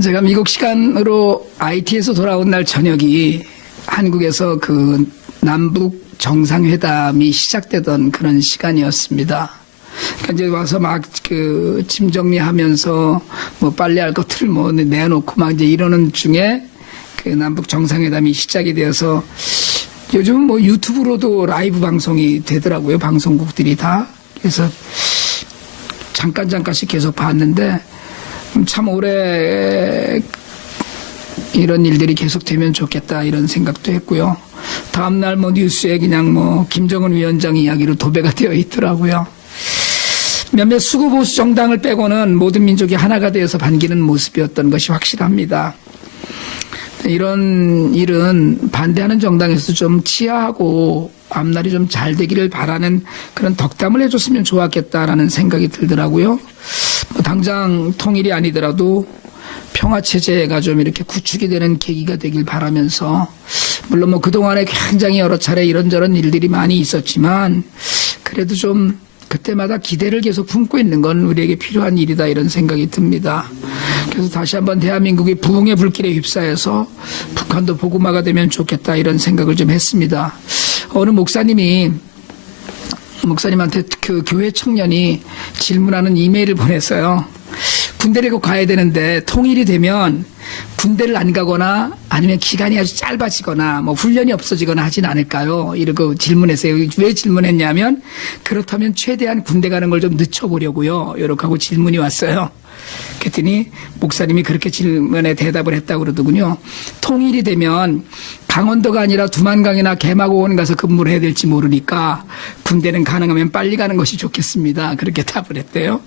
제가 미국 시간으로 IT에서 돌아온 날 저녁이 한국에서 그 남북 정상회담이 시작되던 그런 시간이었습니다. 그러니까 이제 와서 막 그 짐 정리하면서 뭐 빨래할 것들을 뭐 내놓고 막 이제 이러는 중에 그 남북 정상회담이 시작이 되어서 요즘 뭐 유튜브로도 라이브 방송이 되더라고요. 방송국들이 다. 그래서 잠깐씩 계속 봤는데 참 오래 이런 일들이 계속되면 좋겠다 이런 생각도 했고요. 다음날 뭐 뉴스에 그냥 뭐 김정은 위원장 이야기로 도배가 되어 있더라고요. 몇몇 수구보수 정당을 빼고는 모든 민족이 하나가 되어서 반기는 모습이었던 것이 확실합니다. 이런 일은 반대하는 정당에서 좀 치하하고 앞날이 좀 잘 되기를 바라는 그런 덕담을 해줬으면 좋았겠다라는 생각이 들더라고요. 뭐 당장 통일이 아니더라도 평화체제가 좀 이렇게 구축이 되는 계기가 되길 바라면서, 물론 뭐 그동안에 굉장히 여러 차례 이런저런 일들이 많이 있었지만 그래도 좀 그때마다 기대를 계속 품고 있는 건 우리에게 필요한 일이다 이런 생각이 듭니다. 그래서 다시 한번 대한민국이 부흥의 불길에 휩싸여서 북한도 복음화가 되면 좋겠다 이런 생각을 좀 했습니다. 어느 목사님한테 그 교회 청년이 질문하는 이메일을 보냈어요. 군대를 꼭 가야 되는데 통일이 되면 군대를 안 가거나 아니면 기간이 아주 짧아지거나 뭐 훈련이 없어지거나 하진 않을까요? 이러고 질문했어요. 왜 질문했냐면 그렇다면 최대한 군대 가는 걸 좀 늦춰보려고요. 이렇게 하고 질문이 왔어요. 그랬더니 목사님이 그렇게 질문에 대답을 했다고 그러더군요. 통일이 되면 강원도가 아니라 두만강이나 개마고원 가서 근무를 해야 될지 모르니까 군대는 가능하면 빨리 가는 것이 좋겠습니다. 그렇게 답을 했대요.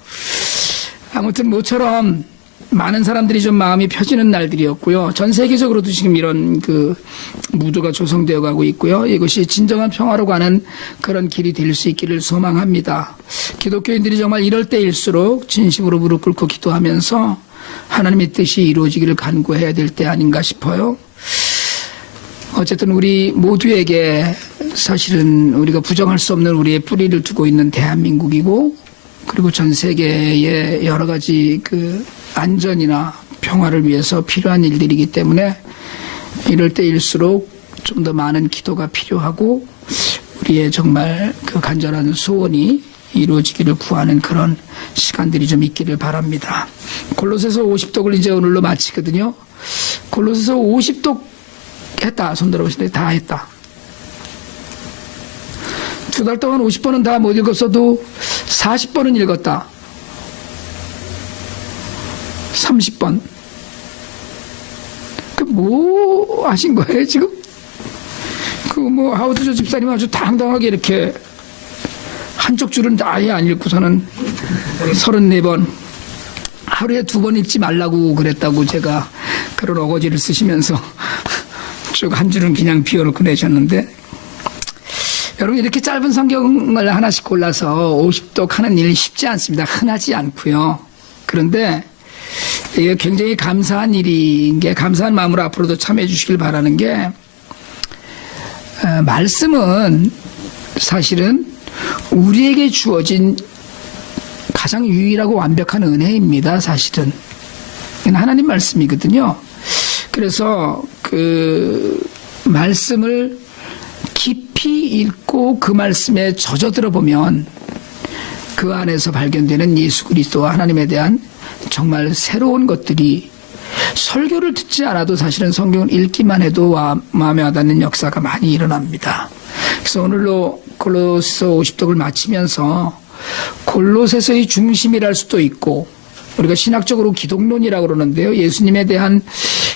아무튼 모처럼 많은 사람들이 좀 마음이 펴지는 날들이었고요. 전 세계적으로도 지금 이런 그 무드가 조성되어 가고 있고요. 이것이 진정한 평화로 가는 그런 길이 될 수 있기를 소망합니다. 기독교인들이 정말 이럴 때일수록 진심으로 무릎 꿇고 기도하면서 하나님의 뜻이 이루어지기를 간구해야 될 때 아닌가 싶어요. 어쨌든 우리 모두에게 사실은 우리가 부정할 수 없는 우리의 뿌리를 두고 있는 대한민국이고, 그리고 전 세계의 여러 가지 그 안전이나 평화를 위해서 필요한 일들이기 때문에 이럴 때일수록 좀 더 많은 기도가 필요하고 우리의 정말 그 간절한 소원이 이루어지기를 구하는 그런 시간들이 좀 있기를 바랍니다. 골로새서 50독을 이제 오늘로 마치거든요. 골로새서 50독 했다. 손 들어보시는데 다 했다. 2달 동안 50번은 다 못 읽었어도 40번은 읽었다. 30번. 그 뭐 하신 거예요, 지금? 그 뭐 하우드조 집사님 아주 당당하게 이렇게 한쪽 줄은 아예 안 읽고서는 34번. 하루에 2번 읽지 말라고 그랬다고 제가 그런 어거지를 쓰시면서 쭉 한 줄은 그냥 비워놓고 내셨는데, 여러분 이렇게 짧은 성경을 하나씩 골라서 50독 하는 일 쉽지 않습니다. 흔하지 않고요. 그런데 이게 굉장히 감사한 일인 게, 감사한 마음으로 앞으로도 참여해 주시길 바라는 게, 말씀은 사실은 우리에게 주어진 가장 유일하고 완벽한 은혜입니다. 사실은 하나님 말씀이거든요. 그래서 그 말씀을 깊이 읽고 그 말씀에 젖어들어 보면 그 안에서 발견되는 예수 그리스도와 하나님에 대한 정말 새로운 것들이, 설교를 듣지 않아도 사실은 성경을 읽기만 해도 마음에 와닿는 역사가 많이 일어납니다. 그래서 오늘로 골로새서 50독을 마치면서 골로새서의 중심이랄 수도 있고, 우리가 신학적으로 기독론이라고 그러는데요, 예수님에 대한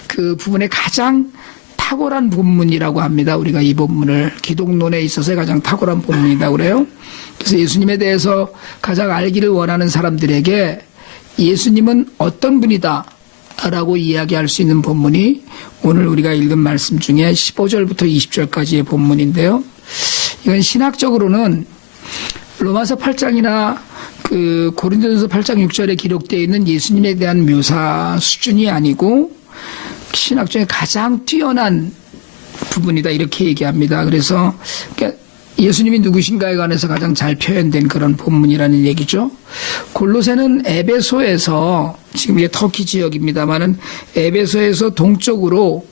그 부분에 가장 탁월한 본문이라고 합니다. 우리가 이 본문을 기독론에 있어서의 가장 탁월한 본문이라고 그래요. 그래서 예수님에 대해서 가장 알기를 원하는 사람들에게 예수님은 어떤 분이다 라고 이야기할 수 있는 본문이 오늘 우리가 읽은 말씀 중에 15절부터 20절까지의 본문인데요. 이건 신학적으로는 로마서 8장이나 그 고린도전서 8장 6절에 기록되어 있는 예수님에 대한 묘사 수준이 아니고 신학 중에 가장 뛰어난 부분이다 이렇게 얘기합니다. 그래서 예수님이 누구신가에 관해서 가장 잘 표현된 그런 본문이라는 얘기죠. 골로새는 에베소에서, 지금 이게 터키 지역입니다만은 에베소에서 동쪽으로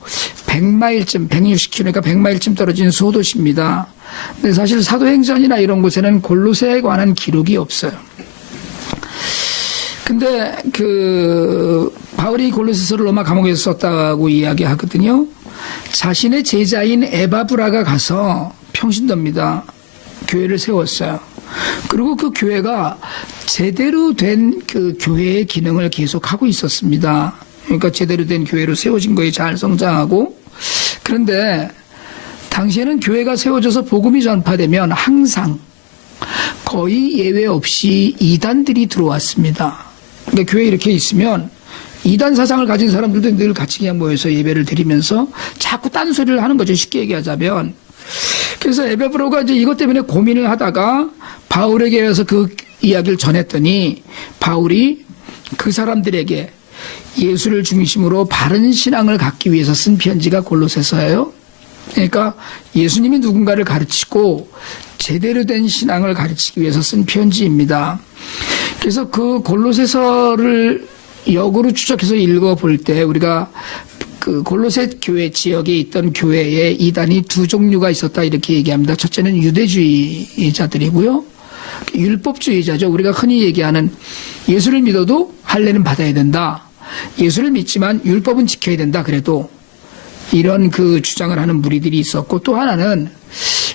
100마일쯤, 160km, 100마일쯤 떨어진 소도시입니다. 근데 사실 사도행전이나 이런 곳에는 골로새에 관한 기록이 없어요. 근데 바울이 골로새서를 로마 감옥에서 썼다고 이야기하거든요. 자신의 제자인 에바브라가 가서 평신도입니다. 교회를 세웠어요. 그리고 그 교회가 제대로 된 그 교회의 기능을 계속하고 있었습니다. 그러니까 제대로 된 교회로 세워진 거에 잘 성장하고, 그런데 당시에는 교회가 세워져서 복음이 전파되면 항상 거의 예외 없이 이단들이 들어왔습니다. 그러니까 교회에 이렇게 있으면 이단 사상을 가진 사람들도 늘 같이 그냥 모여서 예배를 드리면서 자꾸 딴소리를 하는 거죠. 쉽게 얘기하자면. 그래서 에베브로가 이제 이것 때문에 고민을 하다가 바울에게 와서 그 이야기를 전했더니 바울이 그 사람들에게 예수를 중심으로 바른 신앙을 갖기 위해서 쓴 편지가 골로새서예요. 그러니까 예수님이 누군가를 가르치고 제대로 된 신앙을 가르치기 위해서 쓴 편지입니다. 그래서 그 골로새서를 역으로 추적해서 읽어볼 때 우리가 그 골로새 교회 지역에 있던 교회에 이단이 두 종류가 있었다 이렇게 얘기합니다. 첫째는 유대주의자들이고요. 율법주의자죠. 우리가 흔히 얘기하는 예수를 믿어도 할례는 받아야 된다. 예수를 믿지만 율법은 지켜야 된다. 그래도 이런 그 주장을 하는 무리들이 있었고, 또 하나는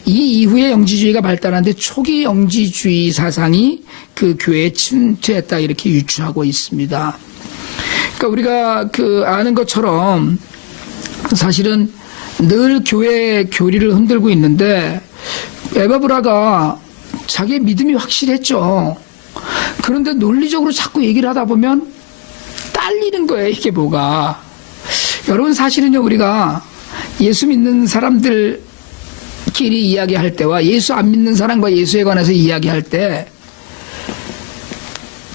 이 이후에 영지주의가 발달하는데 초기 영지주의 사상이 그 교회에 침투했다 이렇게 유추하고 있습니다. 그러니까 우리가 아는 것처럼 사실은 늘 교회의 교리를 흔들고 있는데 에바브라가 자기의 믿음이 확실했죠. 그런데 논리적으로 자꾸 얘기를 하다 보면 딸리는 거예요. 이게 뭐가. 여러분 사실은요, 우리가 예수 믿는 사람들끼리 이야기할 때와 예수 안 믿는 사람과 예수에 관해서 이야기할 때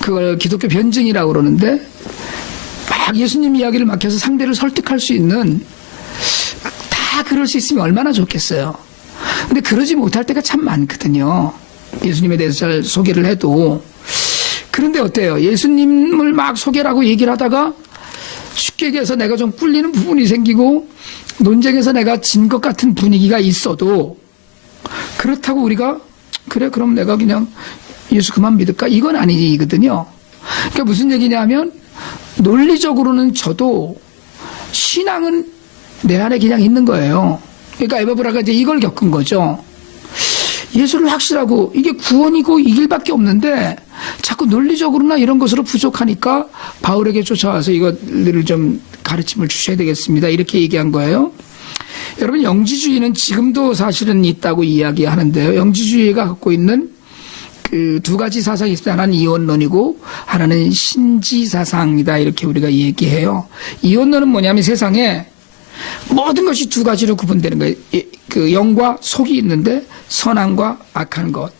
그걸 기독교 변증이라고 그러는데, 막 예수님 이야기를 막 해서 상대를 설득할 수 있는, 다 그럴 수 있으면 얼마나 좋겠어요. 근데 그러지 못할 때가 참 많거든요. 예수님에 대해서 잘 소개를 해도. 그런데 어때요? 예수님을 막 소개를 하고 얘기를 하다가 쉽게 얘기해서 내가 좀 꿀리는 부분이 생기고 논쟁에서 내가 진 것 같은 분위기가 있어도, 그렇다고 우리가 그래 그럼 내가 그냥 예수 그만 믿을까? 이건 아니거든요. 그러니까 무슨 얘기냐면, 논리적으로는 저도 신앙은 내 안에 그냥 있는 거예요. 그러니까 에바브라가 이제 이걸 겪은 거죠. 예수를 확실하고 이게 구원이고 이 길밖에 없는데 자꾸 논리적으로나 이런 것으로 부족하니까 바울에게 쫓아와서 이것들을 좀 가르침을 주셔야 되겠습니다. 이렇게 얘기한 거예요. 여러분, 영지주의는 지금도 사실은 있다고 이야기하는데요. 영지주의가 갖고 있는 그 두 가지 사상이 있습니다. 하나는 이원론이고 하나는 신지사상이다 이렇게 우리가 얘기해요. 이원론은 뭐냐면 세상에 모든 것이 두 가지로 구분되는 거예요. 그 영과 속이 있는데 선한과 악한 것,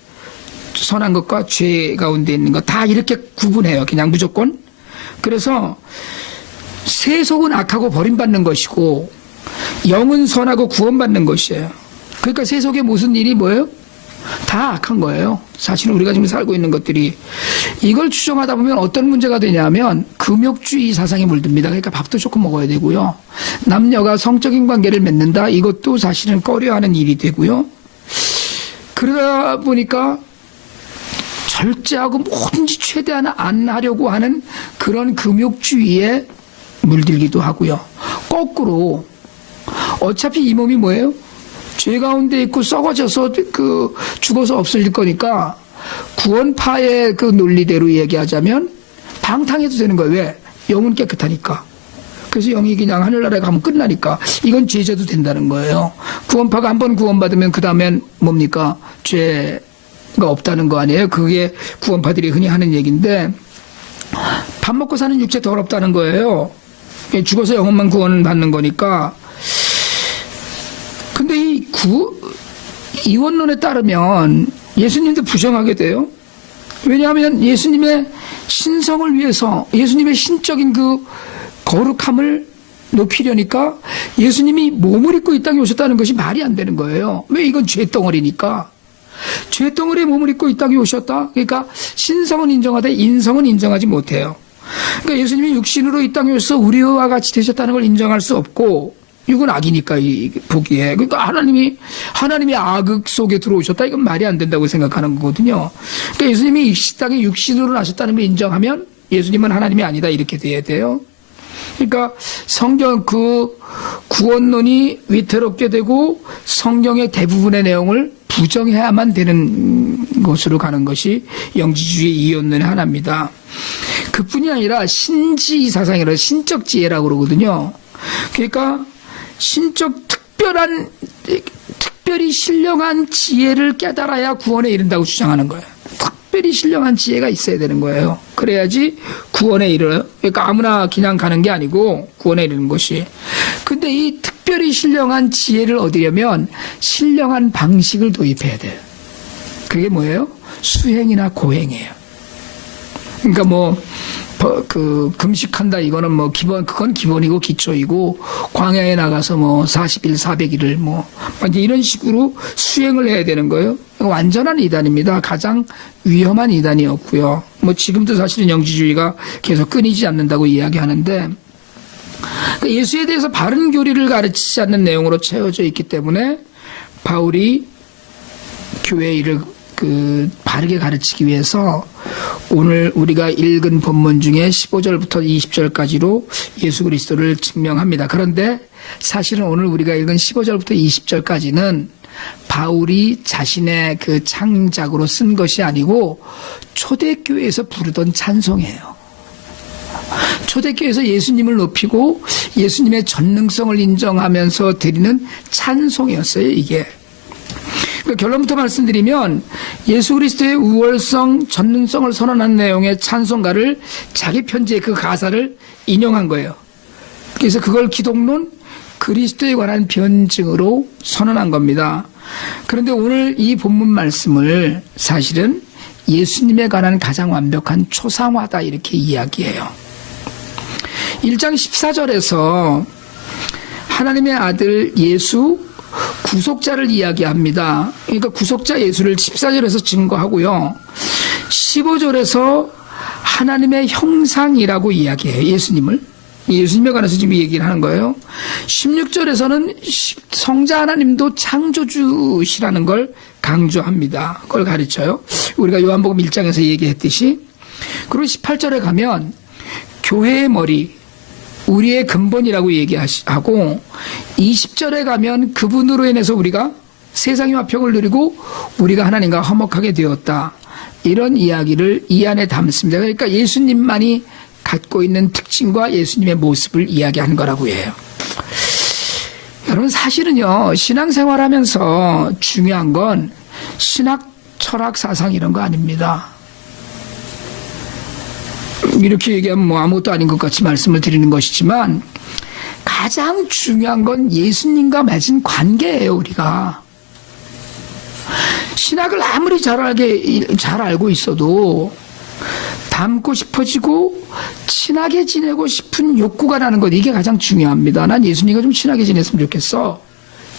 선한 것과 죄 가운데 있는 것 다 이렇게 구분해요. 그냥 무조건. 그래서 세속은 악하고 버림받는 것이고 영은 선하고 구원받는 것이에요. 그러니까 세속에 무슨 일이 뭐예요? 다 악한 거예요. 사실은 우리가 지금 살고 있는 것들이. 이걸 추정하다 보면 어떤 문제가 되냐면 금욕주의 사상에 물듭니다. 그러니까 밥도 조금 먹어야 되고요. 남녀가 성적인 관계를 맺는다. 이것도 사실은 꺼려하는 일이 되고요. 그러다 보니까 절제하고 뭐든지 최대한 안 하려고 하는 그런 금욕주의에 물들기도 하고요. 거꾸로 어차피 이 몸이 뭐예요? 죄 가운데 있고 썩어져서 죽어서 없어질 거니까 구원파의 그 논리대로 얘기하자면 방탕해도 되는 거예요. 왜? 영은 깨끗하니까. 그래서 영이 그냥 하늘나라에 가면 끝나니까 이건 죄져도 된다는 거예요. 구원파가 한번 구원받으면 그 다음엔 뭡니까? 죄가 없다는 거 아니에요? 그게 구원파들이 흔히 하는 얘기인데, 밥 먹고 사는 육체 더럽다는 거예요. 죽어서 영혼만 구원을 받는 거니까. 근데 이원론에 따르면 예수님도 부정하게 돼요. 왜냐하면 예수님의 신성을 위해서 예수님의 신적인 그 거룩함을 높이려니까 예수님이 몸을 입고 이 땅에 오셨다는 것이 말이 안 되는 거예요. 왜? 이건 죄덩어리니까. 죄덩어리에 몸을 입고 이 땅에 오셨다. 그러니까 신성은 인정하되 인성은 인정하지 못해요. 그러니까 예수님이 육신으로 이 땅에 오셔서 우리와 같이 되셨다는 걸 인정할 수 없고, 이건 악이니까 보기에. 그러니까 하나님이 악악 속에 들어오셨다. 이건 말이 안 된다고 생각하는 거거든요. 그러니까 예수님이 이 땅에 육신으로 나셨다는 걸 인정하면 예수님은 하나님이 아니다. 이렇게 돼야 돼요. 그러니까 성경 그 구원론이 위태롭게 되고 성경의 대부분의 내용을 부정해야만 되는 곳으로 가는 것이 영지주의 이원론의 하나입니다. 그뿐이 아니라 신지 사상이라 신적 지혜라고 그러거든요. 그러니까 신적 특별히 신령한 지혜를 깨달아야 구원에 이른다고 주장하는 거예요. 특별히 신령한 지혜가 있어야 되는 거예요. 그래야지 구원에 이르러요. 그러니까 아무나 그냥 가는 게 아니고 구원에 이르는 것이. 근데 이 특별히 신령한 지혜를 얻으려면 신령한 방식을 도입해야 돼요. 그게 뭐예요? 수행이나 고행이에요. 그러니까 금식한다 이거는 그건 기본이고 기초이고, 광야에 나가서 40일 400일을 이런 식으로 수행을 해야 되는 거예요. 완전한 이단입니다. 가장 위험한 이단이었고요. 지금도 사실은 영지주의가 계속 끊이지 않는다고 이야기하는데, 예수에 대해서 바른 교리를 가르치지 않는 내용으로 채워져 있기 때문에 바울이 교회 일을 바르게 가르치기 위해서 오늘 우리가 읽은 본문 중에 15절부터 20절까지로 예수 그리스도를 증명합니다. 그런데 사실은 오늘 우리가 읽은 15절부터 20절까지는 바울이 자신의 그 창작으로 쓴 것이 아니고 초대교회에서 부르던 찬송이에요. 초대교회에서 예수님을 높이고 예수님의 전능성을 인정하면서 드리는 찬송이었어요, 이게. 결론부터 말씀드리면 예수 그리스도의 우월성, 전능성을 선언한 내용의 찬송가를 자기 편지의 그 가사를 인용한 거예요. 그래서 그걸 기독론 그리스도에 관한 변증으로 선언한 겁니다. 그런데 오늘 이 본문 말씀을 사실은 예수님에 관한 가장 완벽한 초상화다 이렇게 이야기해요. 1장 14절에서 하나님의 아들 예수 구속자를 이야기합니다. 그러니까 구속자 예수를 14절에서 증거하고요. 15절에서 하나님의 형상이라고 이야기해요. 예수님에 관해서 지금 얘기를 하는 거예요. 16절에서는 성자 하나님도 창조주시라는 걸 강조합니다. 그걸 가르쳐요. 우리가 요한복음 1장에서 얘기했듯이. 그리고 18절에 가면 교회의 머리, 우리의 근본이라고 얘기하고, 20절에 가면 그분으로 인해서 우리가 세상의 화평을 누리고 우리가 하나님과 화목하게 되었다. 이런 이야기를 이 안에 담습니다. 그러니까 예수님만이 갖고 있는 특징과 예수님의 모습을 이야기하는 거라고 해요. 여러분, 사실은요, 신앙생활 하면서 중요한 건 신학, 철학, 사상 이런 거 아닙니다. 이렇게 얘기하면 아무것도 아닌 것 같이 말씀을 드리는 것이지만 가장 중요한 건 예수님과 맺은 관계예요. 우리가 신학을 아무리 잘 알고 있어도 닮고 싶어지고 친하게 지내고 싶은 욕구가 나는 것, 이게 가장 중요합니다. 난 예수님과 좀 친하게 지냈으면 좋겠어.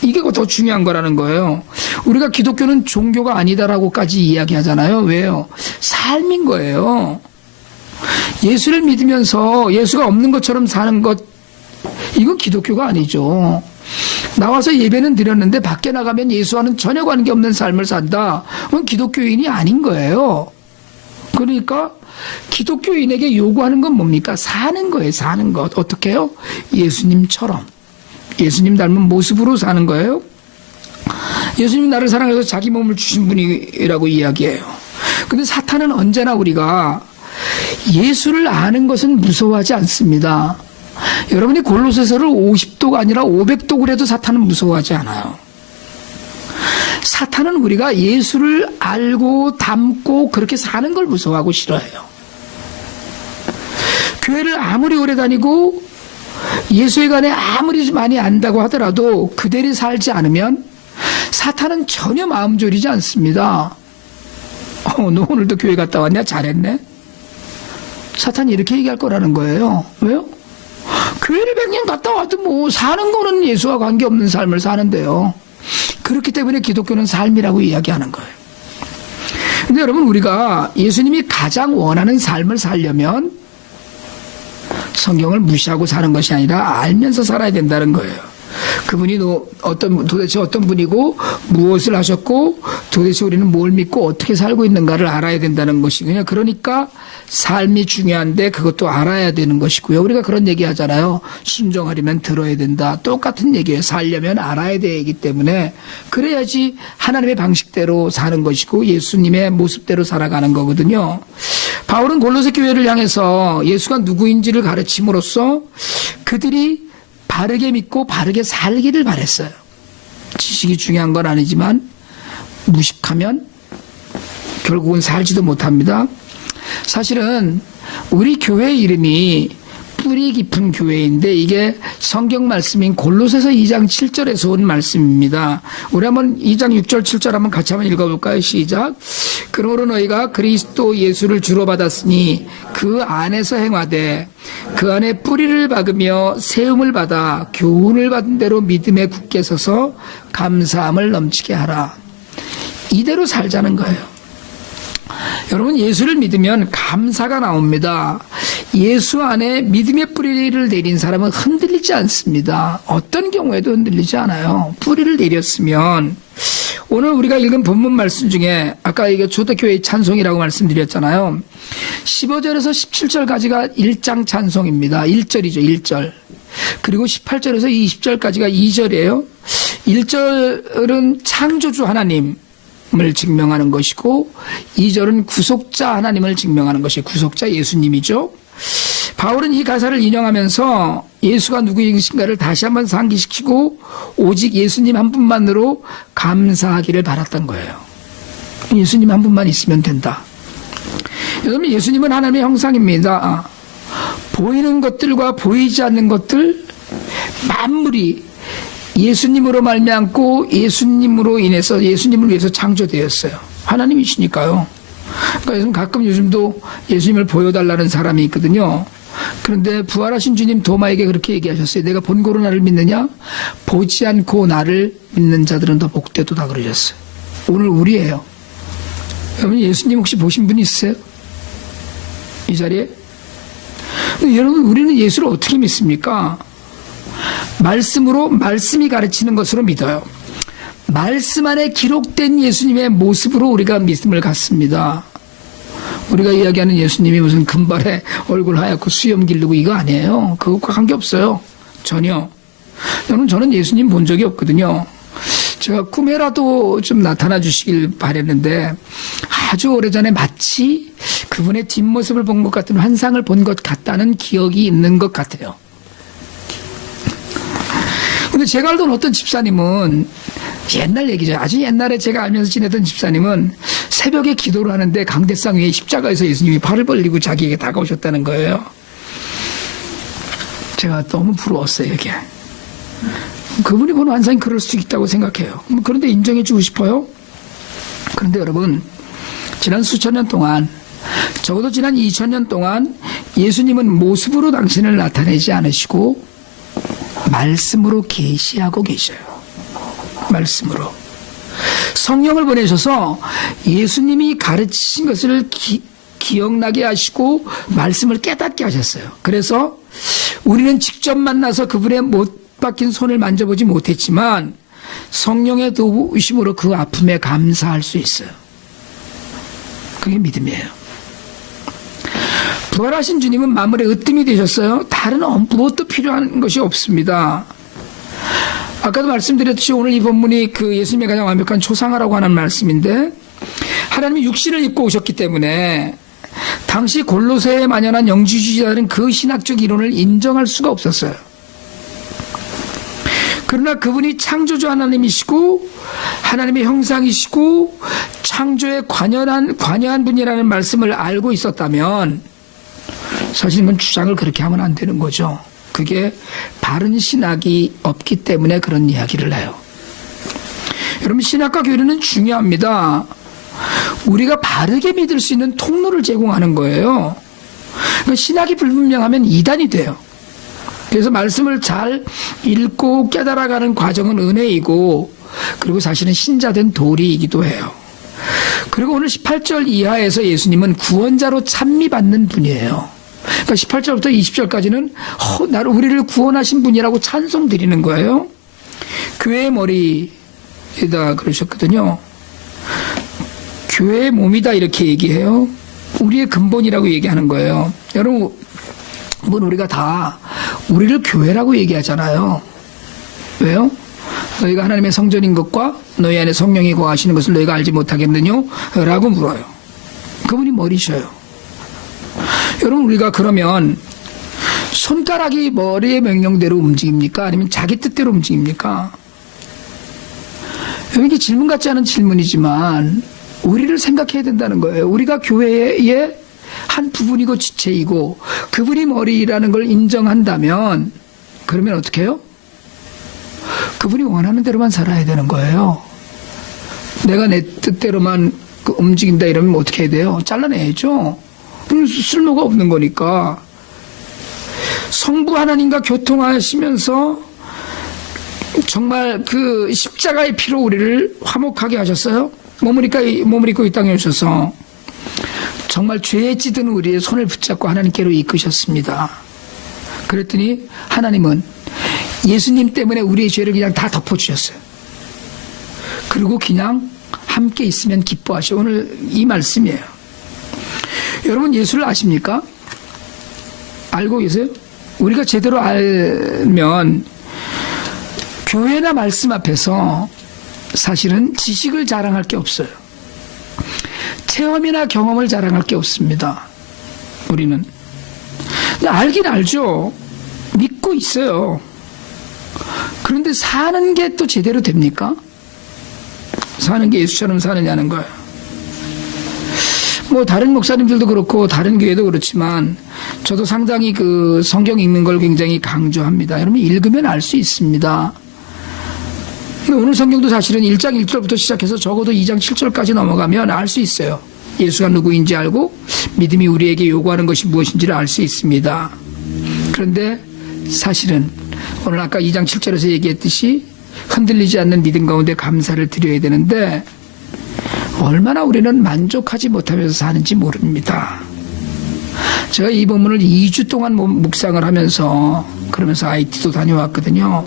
이게 더 중요한 거라는 거예요. 우리가 기독교는 종교가 아니다라고까지 이야기하잖아요. 왜요? 삶인 거예요. 예수를 믿으면서 예수가 없는 것처럼 사는 것, 이건 기독교가 아니죠. 나와서 예배는 드렸는데 밖에 나가면 예수와는 전혀 관계없는 삶을 산다. 그건 기독교인이 아닌 거예요. 그러니까 기독교인에게 요구하는 건 뭡니까? 사는 거예요. 사는 것. 어떻게 해요? 예수님처럼. 예수님 닮은 모습으로 사는 거예요. 예수님 나를 사랑해서 자기 몸을 주신 분이라고 이야기해요. 근데 사탄은 언제나 우리가 예수를 아는 것은 무서워하지 않습니다. 여러분이 골로새서를 50도가 아니라 500도 그래도 사탄은 무서워하지 않아요. 사탄은 우리가 예수를 알고 닮고 그렇게 사는 걸 무서워하고 싫어해요. 교회를 아무리 오래 다니고 예수에 관해 아무리 많이 안다고 하더라도 그대로 살지 않으면 사탄은 전혀 마음 졸이지 않습니다. 너 오늘도 교회 갔다 왔냐? 잘했네. 사탄이 이렇게 얘기할 거라는 거예요. 왜요? 교회를 100년 갔다 와도 사는 거는 예수와 관계없는 삶을 사는데요. 그렇기 때문에 기독교는 삶이라고 이야기하는 거예요. 그런데 여러분, 우리가 예수님이 가장 원하는 삶을 살려면 성경을 무시하고 사는 것이 아니라 알면서 살아야 된다는 거예요. 그분이 도대체 어떤 분이고 무엇을 하셨고 도대체 우리는 뭘 믿고 어떻게 살고 있는가를 알아야 된다는 것이군요. 그러니까 삶이 중요한데 그것도 알아야 되는 것이고요. 우리가 그런 얘기 하잖아요. 순종하려면 들어야 된다. 똑같은 얘기예요. 살려면 알아야 되기 때문에 그래야지 하나님의 방식대로 사는 것이고 예수님의 모습대로 살아가는 거거든요. 바울은 골로새 교회를 향해서 예수가 누구인지를 가르침으로써 그들이 바르게 믿고 바르게 살기를 바랬어요. 지식이 중요한 건 아니지만 무식하면 결국은 살지도 못합니다. 사실은 우리 교회 이름이 뿌리 깊은 교회인데 이게 성경 말씀인 골로새서 2장 7절에서 온 말씀입니다. 우리 한번 2장 6절 7절 한번 같이 한번 읽어볼까요? 시작. 그러므로 너희가 그리스도 예수를 주로 받았으니 그 안에서 행하되 그 안에 뿌리를 박으며 세움을 받아 교훈을 받은 대로 믿음에 굳게 서서 감사함을 넘치게 하라. 이대로 살자는 거예요. 여러분, 예수를 믿으면 감사가 나옵니다. 예수 안에 믿음의 뿌리를 내린 사람은 흔들리지 않습니다. 어떤 경우에도 흔들리지 않아요. 뿌리를 내렸으면 오늘 우리가 읽은 본문 말씀 중에 아까 이게 초대교회의 찬송이라고 말씀드렸잖아요. 15절에서 17절까지가 1장 찬송입니다. 1절이죠. 1절. 그리고 18절에서 20절까지가 2절이에요. 1절은 창조주 하나님 을 증명하는 것이고 2절은 구속자 하나님을 증명하는 것이 구속자 예수님이죠. 바울은 이 가사를 인용하면서 예수가 누구이신가를 다시 한번 상기시키고 오직 예수님 한 분만으로 감사하기를 바랐던 거예요. 예수님 한 분만 있으면 된다. 여러분, 예수님은 하나님의 형상입니다. 보이는 것들과 보이지 않는 것들 만물이 예수님으로 말미암고 예수님으로 인해서 예수님을 위해서 창조되었어요. 하나님이시니까요. 그러니까 가끔 요즘도 예수님을 보여달라는 사람이 있거든요. 그런데 부활하신 주님 도마에게 그렇게 얘기하셨어요. 내가 본고로 나를 믿느냐? 보지 않고 나를 믿는 자들은 더 복되도다 그러셨어요. 오늘 우리예요. 여러분, 예수님 혹시 보신 분 있으세요? 이 자리에? 여러분, 우리는 예수를 어떻게 믿습니까? 말씀으로, 말씀이 가르치는 것으로 믿어요. 말씀 안에 기록된 예수님의 모습으로 우리가 믿음을 갖습니다. 우리가 이야기하는 예수님이 무슨 금발에 얼굴 하얗고 수염 기르고 이거 아니에요. 그것과 관계없어요. 전혀. 여러분, 저는 예수님 본 적이 없거든요. 제가 꿈에라도 좀 나타나 주시길 바랬는데 아주 오래전에 마치 그분의 뒷모습을 본 것 같은 환상을 본 것 같다는 기억이 있는 것 같아요. 근데 제가 알던 어떤 집사님은 옛날 얘기죠. 아주 옛날에 제가 알면서 지내던 집사님은 새벽에 기도를 하는데 강대상 위에 십자가에서 예수님이 팔을 벌리고 자기에게 다가오셨다는 거예요. 제가 너무 부러웠어요, 이게. 그분이 본 환상이 그럴 수 있다고 생각해요. 그런데 인정해 주고 싶어요. 그런데 여러분, 지난 수천 년 동안, 적어도 지난 2000년 동안 예수님은 모습으로 당신을 나타내지 않으시고 말씀으로 계시하고 계셔요. 말씀으로. 성령을 보내셔서 예수님이 가르치신 것을 기억나게 하시고 말씀을 깨닫게 하셨어요. 그래서 우리는 직접 만나서 그분의 못 박힌 손을 만져보지 못했지만 성령의 도우심으로 그 아픔에 감사할 수 있어요. 그게 믿음이에요. 부활하신 주님은 만물의 으뜸이 되셨어요. 다른 무엇도 필요한 것이 없습니다. 아까도 말씀드렸듯이 오늘 이 본문이 그 예수님의 가장 완벽한 초상화라고 하는 말씀인데 하나님이 육신을 입고 오셨기 때문에 당시 골로새에 만연한 영지주의자들은 그 신학적 이론을 인정할 수가 없었어요. 그러나 그분이 창조주 하나님이시고 하나님의 형상이시고 창조에 관여한 분이라는 말씀을 알고 있었다면 사실은 주장을 그렇게 하면 안 되는 거죠. 그게 바른 신학이 없기 때문에 그런 이야기를 해요. 여러분, 신학과 교리는 중요합니다. 우리가 바르게 믿을 수 있는 통로를 제공하는 거예요. 그러니까 신학이 불분명하면 이단이 돼요. 그래서 말씀을 잘 읽고 깨달아가는 과정은 은혜이고 그리고 사실은 신자된 도리이기도 해요. 그리고 오늘 18절 이하에서 예수님은 구원자로 찬미받는 분이에요. 그러니까 18절부터 20절까지는 나를 우리를 구원하신 분이라고 찬송 드리는 거예요. 교회의 머리에다 그러셨거든요. 교회의 몸이다 이렇게 얘기해요. 우리의 근본이라고 얘기하는 거예요. 여러분 우리가 다 우리를 교회라고 얘기하잖아요. 왜요? 너희가 하나님의 성전인 것과 너희 안에 성령이 거하시는 것을 너희가 알지 못하겠느냐? 라고 물어요. 그분이 머리셔요. 여러분 우리가 그러면 손가락이 머리의 명령대로 움직입니까? 아니면 자기 뜻대로 움직입니까? 이게 질문 같지 않은 질문이지만 우리를 생각해야 된다는 거예요. 우리가 교회의 한 부분이고 주체이고 그분이 머리라는 걸 인정한다면 그러면 어떻게 해요? 그분이 원하는 대로만 살아야 되는 거예요. 내가 내 뜻대로만 움직인다 이러면 어떻게 해야 돼요? 잘라내야죠. 쓸모가 없는 거니까. 성부 하나님과 교통하시면서 정말 그 십자가의 피로 우리를 화목하게 하셨어요. 몸을 입고 이 땅에 오셔서 정말 죄에 찌든 우리의 손을 붙잡고 하나님께로 이끄셨습니다. 그랬더니 하나님은 예수님 때문에 우리의 죄를 그냥 다 덮어주셨어요. 그리고 그냥 함께 있으면 기뻐하셔. 오늘 이 말씀이에요. 여러분 예수를 아십니까? 알고 계세요? 우리가 제대로 알면 교회나 말씀 앞에서 사실은 지식을 자랑할 게 없어요. 체험이나 경험을 자랑할 게 없습니다. 우리는. 근데 알긴 알죠. 믿고 있어요. 그런데 사는 게 또 제대로 됩니까? 사는 게 예수처럼 사느냐는 거예요. 뭐 다른 목사님들도 그렇고 다른 교회도 그렇지만 저도 상당히 그 성경 읽는 걸 굉장히 강조합니다. 여러분 읽으면 알 수 있습니다. 근데 오늘 성경도 사실은 1장 1절부터 시작해서 적어도 2장 7절까지 넘어가면 알 수 있어요. 예수가 누구인지 알고 믿음이 우리에게 요구하는 것이 무엇인지를 알 수 있습니다. 그런데 사실은 오늘 아까 2장 7절에서 얘기했듯이 흔들리지 않는 믿음 가운데 감사를 드려야 되는데 얼마나 우리는 만족하지 못하면서 사는지 모릅니다. 제가 이 본문을 2주 동안 묵상을 하면서 그러면서 IT도 다녀왔거든요.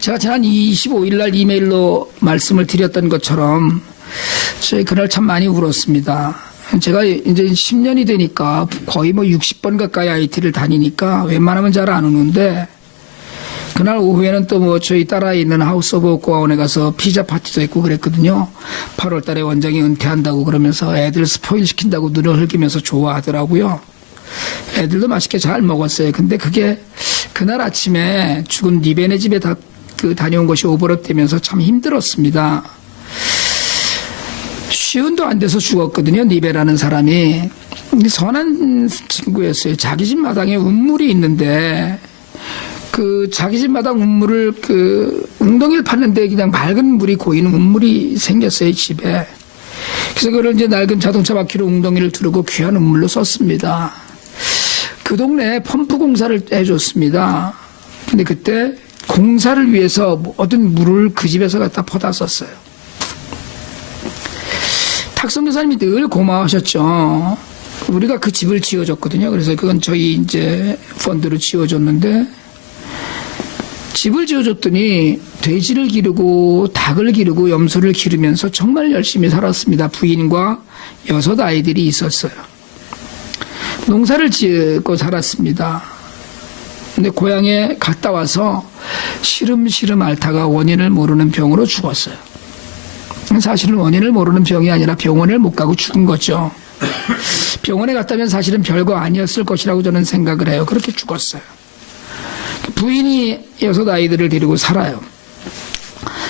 제가 지난 25일 날 이메일로 말씀을 드렸던 것처럼 저희 그날 참 많이 울었습니다. 제가 이제 10년이 되니까 거의 뭐 60번 가까이 IT를 다니니까 웬만하면 잘 안 우는데 그날 오후에는 또 뭐 저희 딸아이 있는 하우스 오브 고아원에 가서 피자 파티도 했고 그랬거든요. 8월 달에 원장이 은퇴한다고 그러면서 애들 스포일 시킨다고 눈을 흘기면서 좋아하더라고요. 애들도 맛있게 잘 먹었어요. 근데 그게 그날 아침에 죽은 니벤의 집에 다녀온 것이 오버랩 되면서 참 힘들었습니다. 시운도 안 돼서 죽었거든요. 니베라는 사람이. 선한 친구였어요. 자기 집 마당에 운물이 있는데 그 자기 집 마당 운물을 그 웅덩이를 팠는데 그냥 맑은 물이 고이는 운물이 생겼어요. 집에. 그래서 그걸 이제 낡은 자동차 바퀴로 웅덩이를 두르고 귀한 운물로 썼습니다. 그 동네에 펌프 공사를 해줬습니다. 근데 그때 공사를 위해서 얻은 물을 그 집에서 갖다 퍼다 썼어요. 탁성 교사님이 늘 고마워하셨죠. 우리가 그 집을 지어줬거든요. 그래서 그건 저희 이제 펀드로 지어줬는데 집을 지어줬더니 돼지를 기르고 닭을 기르고 염소를 기르면서 정말 열심히 살았습니다. 부인과 6 아이들이 있었어요. 농사를 짓고 살았습니다. 근데 고향에 갔다 와서 시름시름 앓다가 원인을 모르는 병으로 죽었어요. 사실은 원인을 모르는 병이 아니라 병원을 못 가고 죽은 거죠. 병원에 갔다면 사실은 별거 아니었을 것이라고 저는 생각을 해요. 그렇게 죽었어요. 부인이 6 아이들을 데리고 살아요.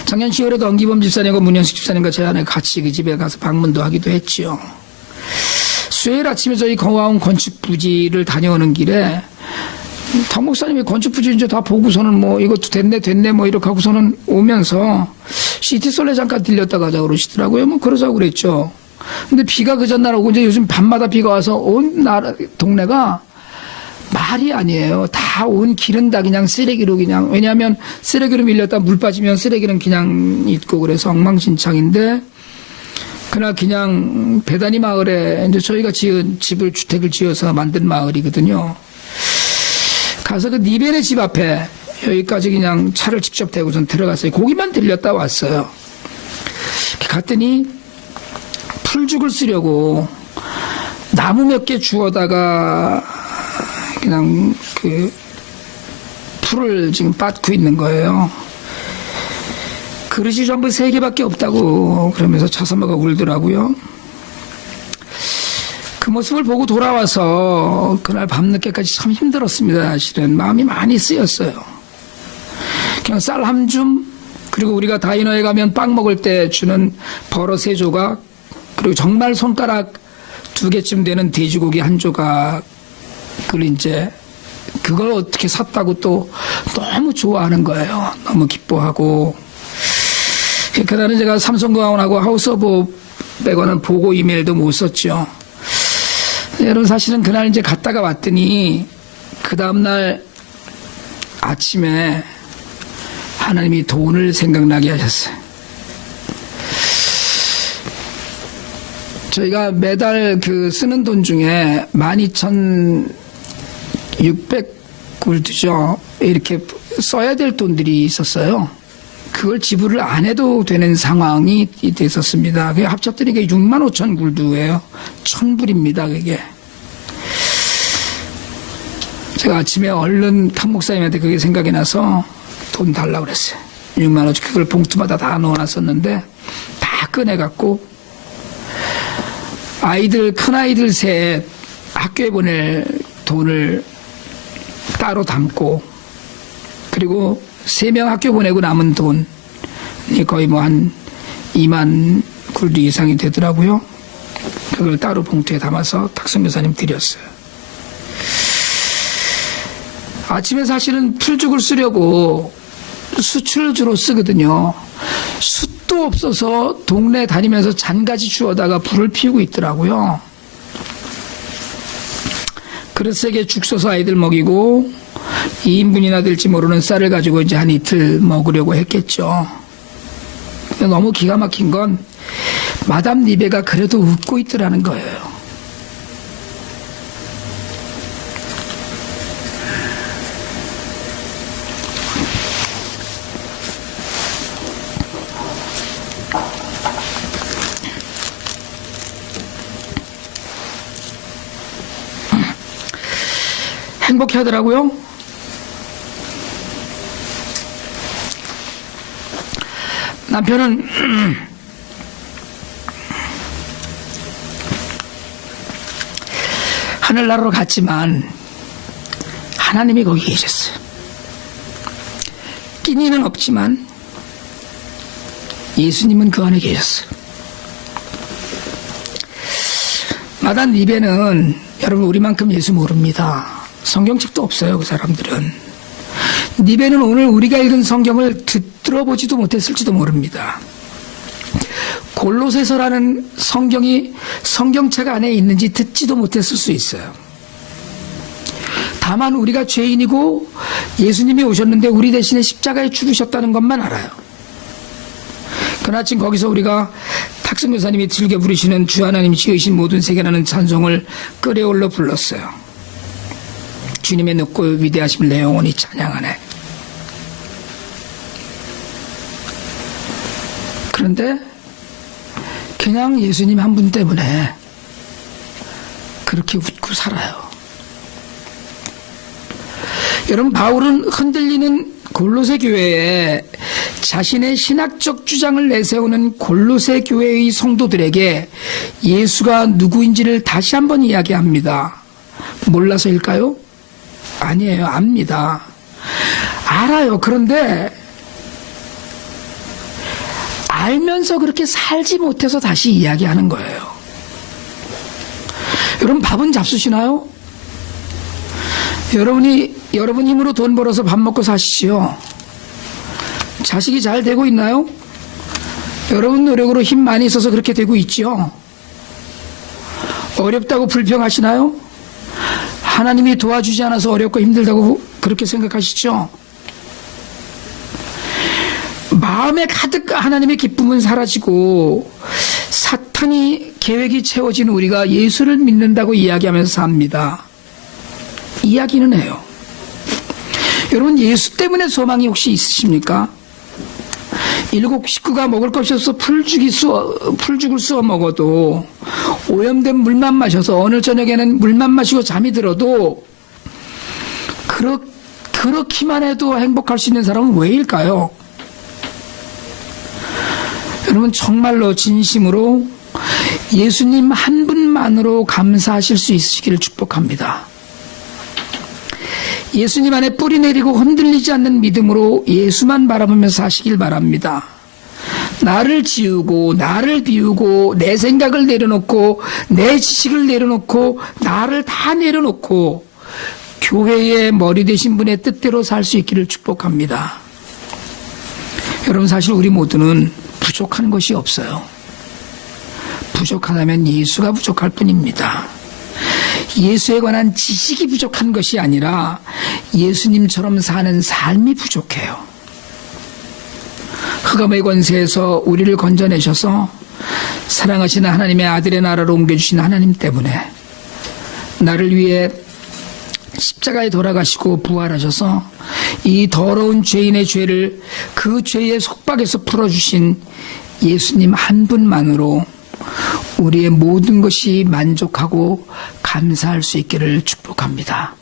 작년 10월에도 엄기범 집사님과 문현식 집사님과 제 아내 같이 그 집에 가서 방문도 하기도 했지요. 수요일 아침에 저희 고아원 건축 부지를 다녀오는 길에 당 목사님이 건축 부지 이제 다 보고서는 뭐 이것도 됐네 뭐 이렇게 하고서는 오면서 시티솔레 잠깐 들렸다 가자 그러시더라고요. 뭐 그러자고 그랬죠. 근데 비가 그 전날 오고 이제 요즘 밤마다 비가 와서 온 동네가 말이 아니에요. 다 온 길은 다 그냥 쓰레기로 그냥, 왜냐하면 쓰레기로 밀렸다 물 빠지면 쓰레기는 그냥 있고 그래서 엉망진창인데 그날 그냥 배단위 마을에 이제 저희가 지은 집을 주택을 지어서 만든 마을이거든요. 가서 그 니벤의 집 앞에 여기까지 그냥 차를 직접 대고선 들어갔어요. 고기만 들렸다 왔어요. 갔더니 풀죽을 쓰려고 나무 몇 개 주워다가 그냥 그 풀을 지금 빻고 있는 거예요. 그릇이 전부 3개밖에 없다고 그러면서 차선마가 울더라고요. 그 모습을 보고 돌아와서 그날 밤늦게까지 참 힘들었습니다. 사실은 마음이 많이 쓰였어요. 그냥 쌀 한 줌, 그리고 우리가 다이너에 가면 빵 먹을 때 주는 버섯 3조각, 그리고 정말 손가락 2개쯤 되는 돼지고기 1조각, 그걸 이제 그걸 어떻게 샀다고 또 너무 좋아하는 거예요. 너무 기뻐하고. 그날은 제가 삼성그라운하고 하우스 오브 백원은 보고 이메일도 못 썼죠. 여러분 사실은 그날 이제 갔다가 왔더니 그 다음날 아침에 하나님이 돈을 생각나게 하셨어요. 저희가 매달 그 쓰는 돈 중에 12,600골드죠. 이렇게 써야 될 돈들이 있었어요. 그걸 지불을 안 해도 되는 상황이 됐었습니다. 그게 합쳤더니 65,000골드예요. 1,000불입니다. 그게. 제가 아침에 얼른 탁 목사님한테 그게 생각이 나서 돈 달라고 그랬어요. 60,000원. 그걸 봉투마다 다 넣어놨었는데 다 꺼내갖고 큰아이들 셋 학교에 보낼 돈을 따로 담고, 그리고 3명 학교 보내고 남은 돈이 거의 뭐 한 2만 골드 이상이 되더라고요. 그걸 따로 봉투에 담아서 탁선교사님 드렸어요. 아침에 사실은 풀죽을 쓰려고 숯을 주로 쓰거든요. 숯도 없어서 동네 다니면서 잔가지 주워다가 불을 피우고 있더라고요. 그릇 3개 죽 써서 아이들 먹이고 2인분이나 될지 모르는 쌀을 가지고 이제 한 이틀 먹으려고 했겠죠. 너무 기가 막힌 건 마담 리베가 그래도 웃고 있더라는 거예요. 행복해 하더라고요. 남편은 하늘나라로 갔지만 하나님이 거기 계셨어요. 끼니는 없지만 예수님은 그 안에 계셨어요. 마단 리베는 여러분 우리만큼 예수 모릅니다. 성경책도 없어요. 그 사람들은. 니베는 오늘 우리가 읽은 성경을 들어보지도 못했을지도 모릅니다. 골로새서라는 성경이 성경책 안에 있는지 듣지도 못했을 수 있어요. 다만 우리가 죄인이고 예수님이 오셨는데 우리 대신에 십자가에 죽으셨다는 것만 알아요. 그나침 거기서 우리가 탁성 교사님이 즐겨 부르시는 주 하나님 지으신 모든 세계라는 찬송을 끌어올려 불렀어요. 주님의 높고 위대하심을 내 영혼이 찬양하네. 그런데 그냥 예수님 한 분 때문에 그렇게 웃고 살아요. 여러분, 바울은 흔들리는 골로새 교회에 자신의 신학적 주장을 내세우는 골로새 교회의 성도들에게 예수가 누구인지를 다시 한번 이야기합니다. 몰라서일까요? 아니에요. 압니다. 알아요. 그런데 알면서 그렇게 살지 못해서 다시 이야기하는 거예요. 여러분, 밥은 잡수시나요? 여러분 힘으로 돈 벌어서 밥 먹고 사시지요. 자식이 잘 되고 있나요? 여러분 노력으로 힘 많이 있어서 그렇게 되고 있죠. 어렵다고 불평하시나요? 하나님이 도와주지 않아서 어렵고 힘들다고 그렇게 생각하시죠? 마음에 가득 하나님의 기쁨은 사라지고 사탄이 계획이 채워진 우리가 예수를 믿는다고 이야기하면서 삽니다. 이야기는 해요. 여러분, 예수 때문에 소망이 혹시 있으십니까? 7 식구가 먹을 것이 없어 풀죽을 쑤어 먹어도, 오염된 물만 마셔서 어느 저녁에는 물만 마시고 잠이 들어도 그렇기만 해도 행복할 수 있는 사람은 왜일까요? 여러분, 정말로 진심으로 예수님 한 분만으로 감사하실 수 있으시기를 축복합니다. 예수님 안에 뿌리 내리고 흔들리지 않는 믿음으로 예수만 바라보면서 사시길 바랍니다. 나를 지우고 나를 비우고 내 생각을 내려놓고 내 지식을 내려놓고 나를 다 내려놓고 교회의 머리 되신 분의 뜻대로 살 수 있기를 축복합니다. 여러분, 사실 우리 모두는 부족한 것이 없어요. 부족하다면 예수가 부족할 뿐입니다. 예수에 관한 지식이 부족한 것이 아니라 예수님처럼 사는 삶이 부족해요. 흑암의 권세에서 우리를 건져내셔서 사랑하시는 하나님의 아들의 나라로 옮겨주신 하나님 때문에 나를 위해 십자가에 돌아가시고 부활하셔서 이 더러운 죄인의 죄를 그 죄의 속박에서 풀어주신 예수님 한 분만으로 우리의 모든 것이 만족하고 감사할 수 있기를 축복합니다.